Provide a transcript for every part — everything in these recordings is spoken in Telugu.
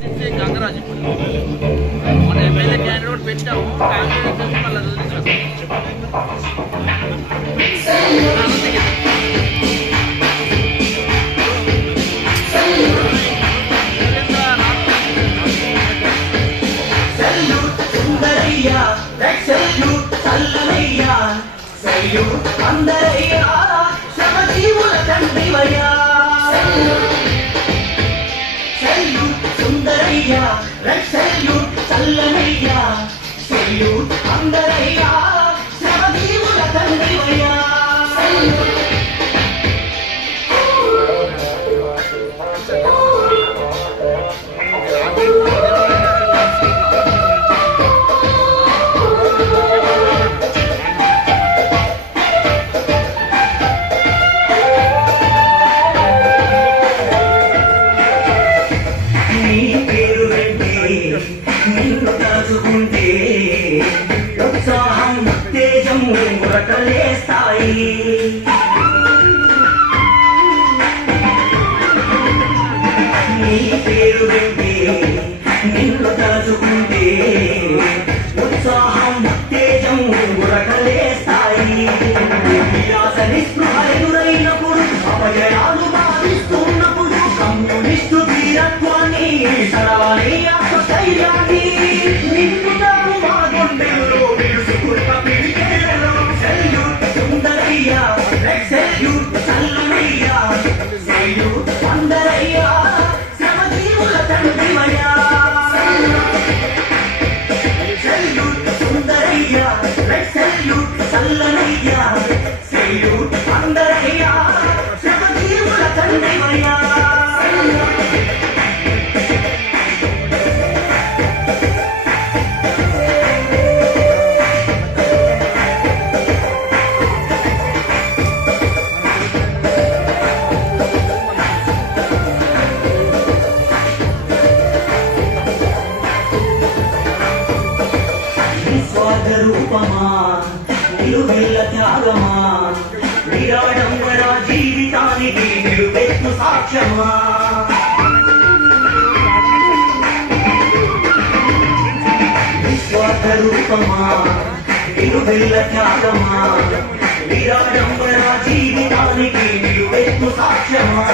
గంగరాజు ఇప్పుడు మన ఎమ్మెల్యే క్యాండిడేట్ పెట్టాము క్యాండిడేట్ మళ్ళీ అందరయ్యా శ్రమ జీవుల తండ్రివయ్యా సుందరయ్యా రెడ్ చల్లనయ్యా సెల్యూట్ అందరయ్యా శ్రమ జీవుల తండ్రివయ్యా నిన్ను తలుచుకుంటే ఉత్సాహం ఉత్తేజం ఉరకలేస్తాయి నీ పేరు వెంటే నిన్ను తలుచుకుంటే ఉత్సాహం ఉత్తేజం ఉరకలేస్తాయి నిరాశ నిస్పృహ ఎదురైనప్పుడు అపజయాలు భావిస్తున్నప్పుడు కమ్యూనిస్టు వీరత్వాన్ని సరళి ధైర్యాన్ని నిన్నుతాము మా గుండెల్లో నిలుసుకున్న పిడికేలలో సెల్యూట్ సుందరయ్యా సెల్యూట్ చల్లనయ్యా సెల్యూట్ అందరయ్యా శ్రమజీవుల తండ్రివయ్యా సెల్యూట్ సుందరయ్యా సెల్యూట్ చల్లనయ్యా సెల్యూట్ అందరయ్యా శ్రమజీవుల తండ్రివయ్యా రూపమా నిలువెల్ల త్యాగమా విరాడంబర జీవితానికి నిలువెత్తు సాక్ష్యమా నిస్వార్థ రూపమా నిలువెల్ల త్యాగమా విరాడంబర జీవితానికి నిలువెత్తు సాక్ష్యమా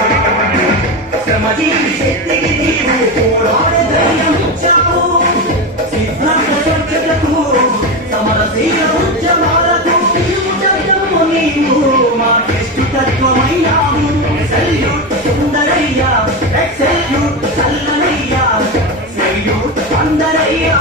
శ్రమజీవి శక్తికి నీవు పోరాడే ధైర్యం ఇచ్చావు సిద్ధాంత చర్చలకు సమరశీల ఉద్యమాలకు నీవు మా తత్వమయ్యావు సెల్యూట్ సుందరయ్యా సెల్యూట్ చల్లనయ్యా సెల్యూట్ అందరయ్యా